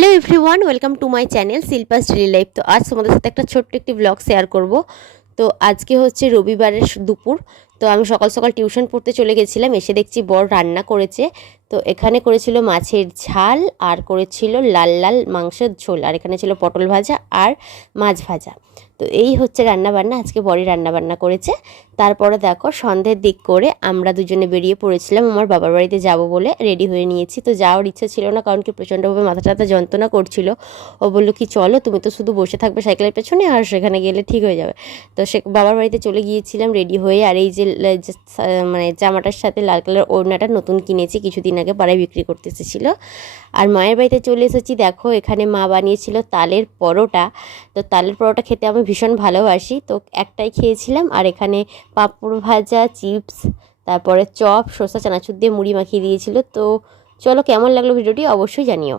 Hello everyone welcome to my channel Shilpa's daily life তো আজ তোমাদের সাথে একটা ছোট্ট একটি ব্লগ শেয়ার করব। তো আজকে হচ্ছে রবিবারের দুপুর। তো আমি সকাল সকাল টিউশন পড়তে চলে গেছিলাম, এসে দেখছি বড় রান্না করেছে। তো এখানে করেছিল মাছের ঝাল আর করেছিল লাল লাল মাংসের ঝোল। আর এখানে ছিল পটল ভাজা আর মাছ ভাজা। তো এই হচ্ছে রান্না বান্না আজকে বড়ি রান্না বান্না করেছে। তারপরে দেখো সন্ধ্যের দিক করে আমরা দুজনে বেরিয়ে পড়েছিলাম, আমার বাবার বাড়িতে যাব বলে রেডি হয়ে নিয়েছি। তো যাওয়ার ইচ্ছা ছিল না, কারণ কি প্রচণ্ডভাবে মাথা টাথা যন্ত্রণা করছিল। ও বলল, কি চলো, তুমি তো শুধু বসে থাকবে সাইকেলের পেছনে আর সেখানে গেলে ঠিক হয়ে যাবে। তো সে বাবার বাড়িতে চলে গিয়েছিলাম রেডি হয়ে, আর এই যে মানে জামাটার সাথে লাল কালার ওড়নাটা নতুন কিনেছি, কিছুদিন আগে পাড়ায় বিক্রি করতে এসেছিল আর মায়ের বাড়িতে চলে এসেছি, দেখো এখানে মা বানিয়েছিল তালের পরোটা। তো তালের পরোটা খেতে আমি ভীষণ ভালোবাসি। তো একটাই খেয়েছিলাম, আর এখানে পাঁপড় ভাজা, চিপস, তারপরে চপ, শসা, চানাচুর দিয়ে মুড়ি মাখিয়ে দিয়েছিল। তো চলো কেমন লাগল ভিডিওটি অবশ্যই জানিও।